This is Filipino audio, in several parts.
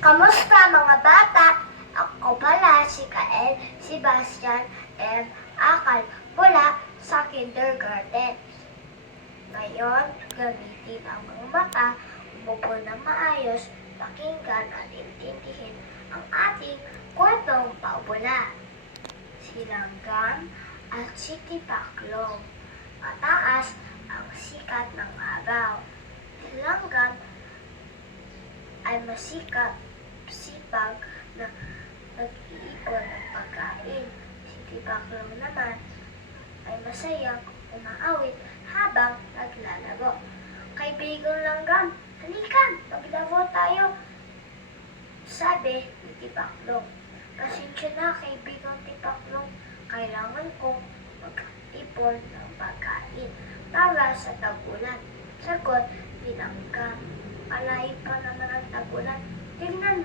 Kamusta mga bata? Ako pala si Kael Sebastian M. Akal mula sa kindergarten. Ngayon, gamitin ang mga mata, umupo na maayos, pakinggan at intindihin ang ating kwentong paubula. Silanggan at sitipaklong. Mataas ang sikat ng araw. Silanggan ay masikat, sipag na nag-iipon ng pagkain. Si Tipaklong naman ay masayang umaawit habang naglalaro. Kaibigang langgam, halika, maglaro tayo. Sabi ni Tipaklong, pasensya na kaibigang Tipaklong, kailangan kong mag-ipon ng pagkain para sa tagulan. Sagot ni Langgam, malayo pa naman ang tagulan. Tingnan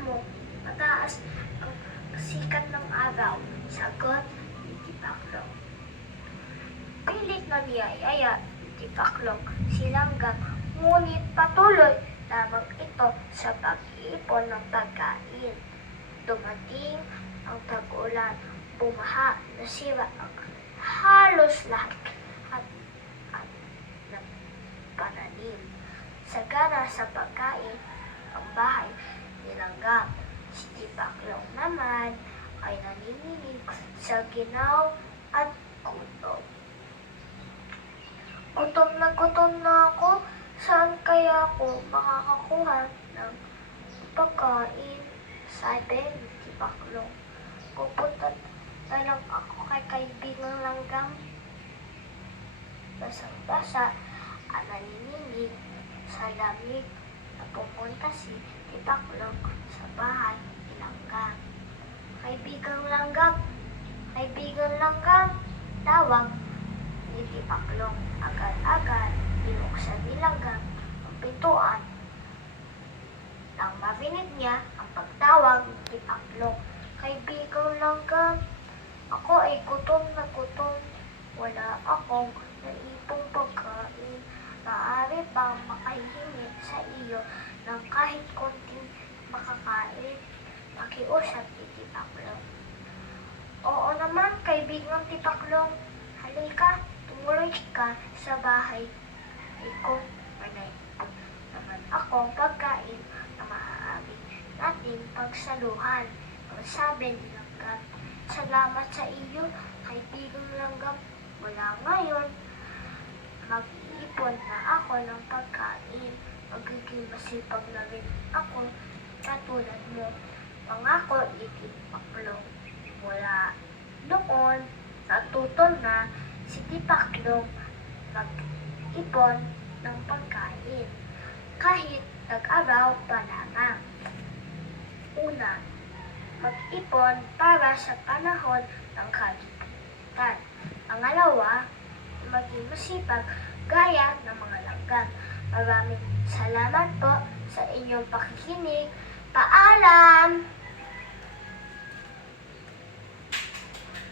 mataas ang sikat ng araw. Sagot ni Tipaklong. Pilit na niyayaya ni Tipaklong si Langgam, ngunit patuloy lamang ito sa pag-iipon ng pagkain. Dumating ang tag-ulan, bumaha, nasira ang halos lahat at, at ng pananim. Sagana sa pagkain, ang bahay nilanggam. Si Tipaklong naman ay nanininig sa ginaw at gutom. Gutom na gutom na ako. Saan kaya ako makakakuha ng pagkain? Sabi ni Tipaklong. Pupunta na lang ako kay kaibigang langgam. Basang-basa at nanininig sa lamig pupunta si Tipaklong sa bahay ni Langgam. Kaibigang Langgam, kaibigang Langgam, tawag ni Tipaklong. Agad-agad, binuksan ni Langgam ang pintuan. Nang marinig niya ang pagtawag ni Tipaklong, Kaibigang Langgam, ako ay gutom na gutom. Wala akong sa iyo ng kahit konting makakain? Pakiusap ni Tipaklong. Oo naman, kaibigang Tipaklong. Halika, tumuloy ka sa bahay. Ikaw, may naman akong pagkain na maaari nating pagsaluhan. Ang sabi ni Langgam, salamat sa iyo, kaibigang Langgam. Mula ngayon, mag-iipon na ako ng pagkain. Magiging masipag na rin ako katulad mo. Pangako ni Tipaklong. Mula noon, natuto na si Tipaklong mag-ipon ng pagkain. Kahit nag-araw pa lamang. Una, mag-ipon para sa panahon ng kagitan. Pangalawa, maging masipag gaya ng mga langgam. Maraming salamat po sa inyong pakikinig. Paalam!